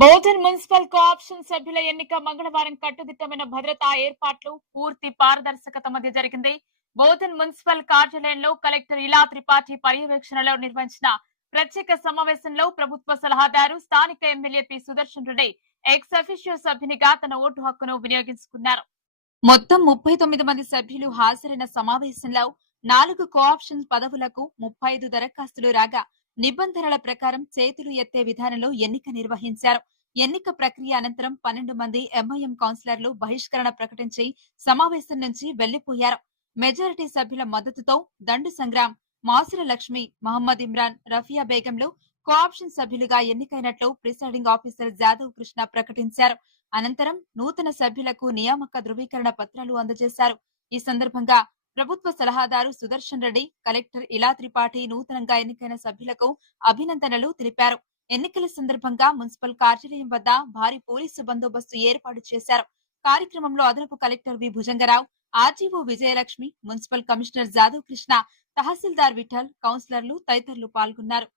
Bodhan municipal cooption సభ్యుల ఎన్నిక మంగళవారం కట్టుదిట్టమైన భద్రతా ఏర్పాట్లు, పూర్తి పారదర్శకత మధ్య జరిగింది. బోధన్ మున్సిపల్ కార్యాలయంలో కలెక్టర్ ఇలా త్రిపాఠి పర్యవేక్షణలో నిర్వహించిన ప్రత్యేక సమావేశంలో ప్రభుత్వ సలహాదారు, స్థానిక MLA P Sudarshan Reddy ex officio సభ్యునిగా తన ఓటు హక్కును వినియోగించుకున్నారు. మొత్తం 39 మంది సభ్యులు హాజరైన సమావేశంలో 4 కోఆప్షన్ పదవులకు 35 దరఖాస్తులు రాగా నిబంధనల ప్రకారం చేతులు ఎత్తే విధానంలో ఎన్నిక నిర్వహించారు. ఎన్నిక ప్రక్రియ అనంతరం 12 మంది ఎంఐఎం కౌన్సిలర్లు బహిష్కరణ ప్రకటించి సమావేశం నుంచి వెళ్లిపోయారు. మెజారిటీ సభ్యుల మద్దతుతో దండు సంగ్రామ్, మాసుల లక్ష్మి, మహమ్మద్ ఇమ్రాన్, రఫియా బేగంలు కోఆప్షన్ సభ్యులుగా ఎన్నికైనట్లు ప్రిసైడింగ్ ఆఫీసర్ జాదవ్ కృష్ణ ప్రకటించారు. అనంతరం నూతన సభ్యులకు నియామక ధృవీకరణ పత్రాలు అందజేశారు. ఈ సందర్భంగా ప్రభుత్వ సలహాదారు సుదర్శన్ రెడ్డి, కలెక్టర్ ఇలా త్రిపాఠి నూతనంగా ఎన్నికైన సభ్యులకు అభినందనలు తెలిపారు. ఎన్నికల సందర్భంగా మున్సిపల్ కార్యాలయం వద్ద భారీ పోలీసు బందోబస్తు ఏర్పాటు చేశారు. కార్యక్రమంలో అదనపు collector V Bhujangarao, RGO Vijayalakshmi, municipal commissioner Jadhav Krishna, tahsildar Vithal, కౌన్సిలర్లు తదితరులు పాల్గొన్నారు.